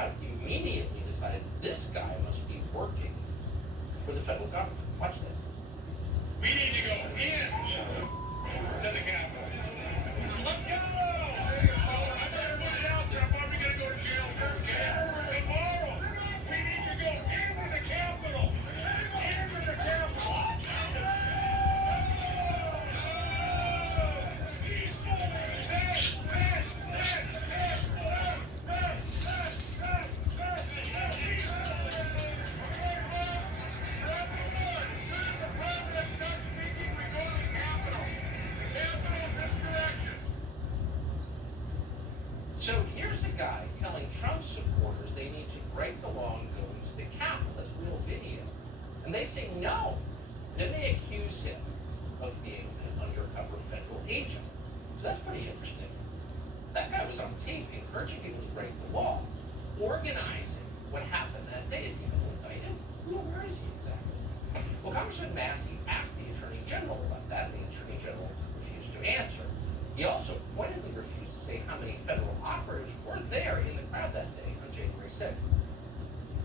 crowd immediately decided this guy must be working for the federal government. Watch this. We need to go in to the Capitol. Let's go! I better put it out there. I'm probably going to go to jail for it. Tomorrow, we need to go into the Capitol. Into the Capitol. So here's a guy telling Trump supporters they need to break the law and go into the Capitol. That's real video. And they say no. Then they accuse him of being an undercover federal agent. So that's pretty interesting. That guy was on tape encouraging people to break the law, organizing what happened that day. Is he even indicted? Well, where is he exactly? Well, Congressman Massey asked the Attorney General about that, and the Attorney General refused to answer. He also pointedly refused to say how many federal operatives were there in the crowd that day on January 6th.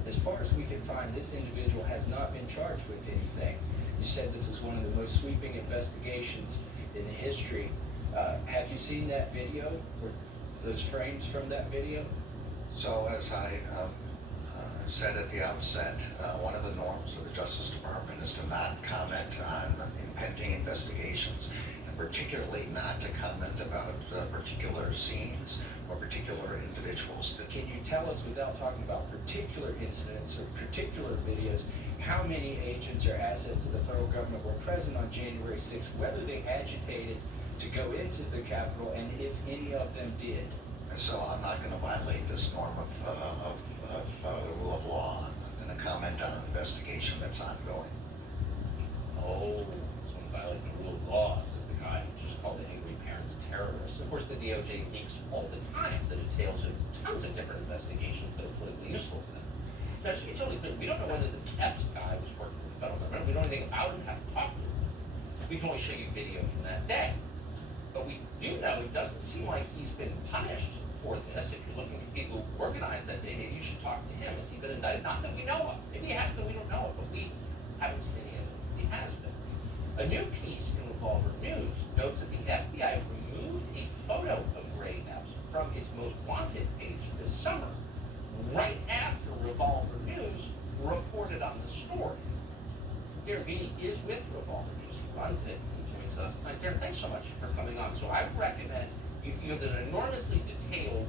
As far as we can find, this individual has not been charged with anything. You said this is one of the most sweeping investigations in the history. Have you seen that video, or those frames from that video? So as I said at the outset, one of the norms of the Justice Department is to not comment on impending investigations, and particularly not to comment about particular scenes or particular individuals. Can you tell us, without talking about particular incidents or particular videos, how many agents or assets of the federal government were present on January 6th, whether they agitated to go into the Capitol, and if any of them did? And so I'm not going to violate this norm of the rule of law. I'm going to comment on an investigation that's ongoing. Oh, someone violating the rule of law, says the guy who just called the angry parents terrorists. Of course, the DOJ leaks all the time the details of tons of different investigations that are politically useful to them. Now, just to be totally clear, we don't know whether this Epps guy was working for the federal government. We don't know anything about him, haven't talked to him. We can only show you video from that day. But we do know it doesn't seem like he's been punished for this. If you're looking for people who organized that day, maybe you should talk to him. Has he been indicted? Not that we know of. Maybe he has been, we don't know it, but we haven't seen any evidence that he has been. A new piece in Revolver News notes that the FBI removed a photo of Ray Epps from its most wanted page this summer, right after Revolver News reported on the story. Darren Beattie is with Revolver News. He runs it. Darren, thanks so much for coming on. So I recommend you have an enormously detailed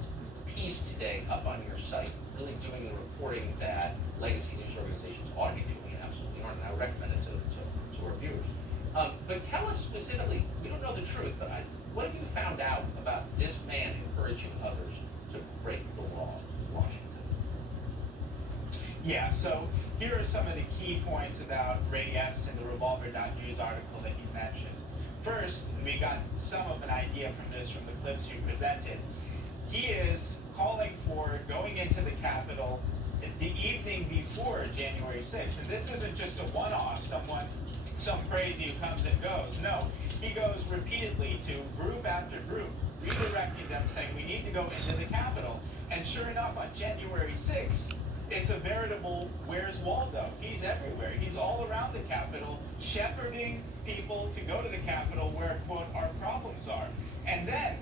piece today up on your site, really doing the reporting that legacy news organizations ought to be doing and absolutely aren't. And I recommend it to our viewers. But tell us specifically, we don't know the truth, but what have you found out about this man encouraging others to break the law in Washington? Yeah, so here are some of the key points about Ray Epps in the Revolver.News article that you mentioned. First, we got some of an idea from this from the clips you presented. He is calling for going into the Capitol the evening before January 6th. And this isn't just a one-off, some crazy who comes and goes. No, he goes repeatedly to group after group, redirecting them, saying we need to go into the Capitol. And sure enough, on January 6th, it's a veritable Where's Waldo? He's everywhere. He's all around the Capitol, shepherding people to go to the Capitol where, quote, our problems are. And then,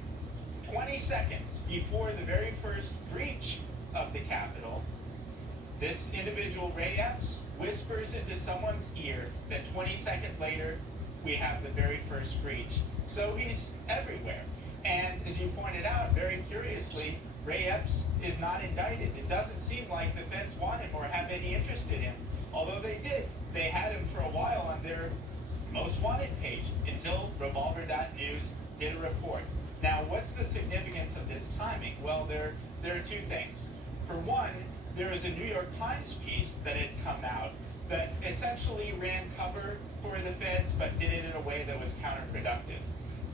20 seconds before the very first breach of the Capitol, this individual, Ray Epps, whispers into someone's ear that 20 seconds later, we have the very first breach. So he's everywhere. And as you pointed out, very curiously, Ray Epps is not indicted. It doesn't seem like the feds want him or have any interest in him, although they did. They had him for a while on their most wanted page until Revolver.News did a report. Now, what's the significance of this timing? Well, there are two things. For one, there is a New York Times piece that had come out that essentially ran cover for the feds, but did it in a way that was counterproductive.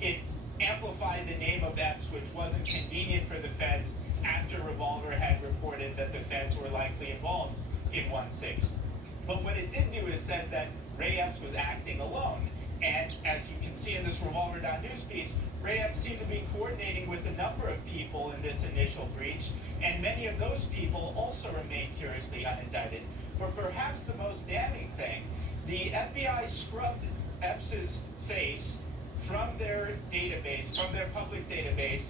It amplified the name of Epps, which wasn't convenient for the feds after Revolver had reported that the feds were likely involved in 1/6. But what it did do is said that Ray Epps was acting alone. And as you can see in this Revolver.news piece, Ray Epps seemed to be coordinating with a number of people in this initial breach, and many of those people also remain curiously unindicted. But perhaps the most damning thing, the FBI scrubbed Epps' face from their database, from their public database,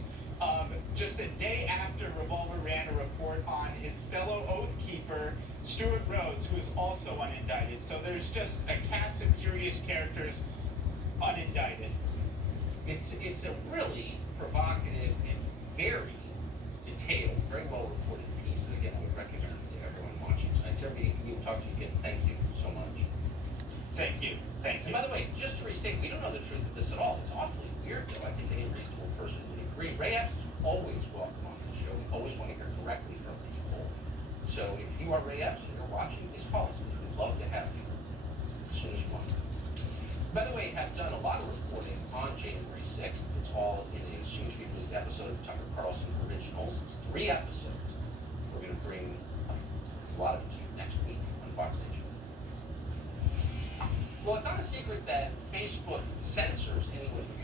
just a day after Revolver ran a report on his fellow Oath Keeper, Stuart Rhodes, who is also unindicted. So there's just a cast of curious characters unindicted. It's a really provocative and very detailed, very well reported piece. And again, I would recommend it to everyone watching tonight. To everybody you talk to again, thank you so much. Thank you. Thank And you. by the way, just to restate, we don't know the truth of this at all. It's awfully weird, though. I think any reasonable person would agree. Ray Epps is always welcome on the show. We always want to hear directly from people. So if you are Ray Epps and you're watching, please call us. We'd love to have you as soon as you want. By the way, have done a lot of reporting on January 6th. It's all in a soon-to-be-released episode of Tucker Carlson Originals. It's 3 episodes. We're going to bring a lot of it to you next week on Fox Nation. Well, it's not a secret that Facebook censors anyone who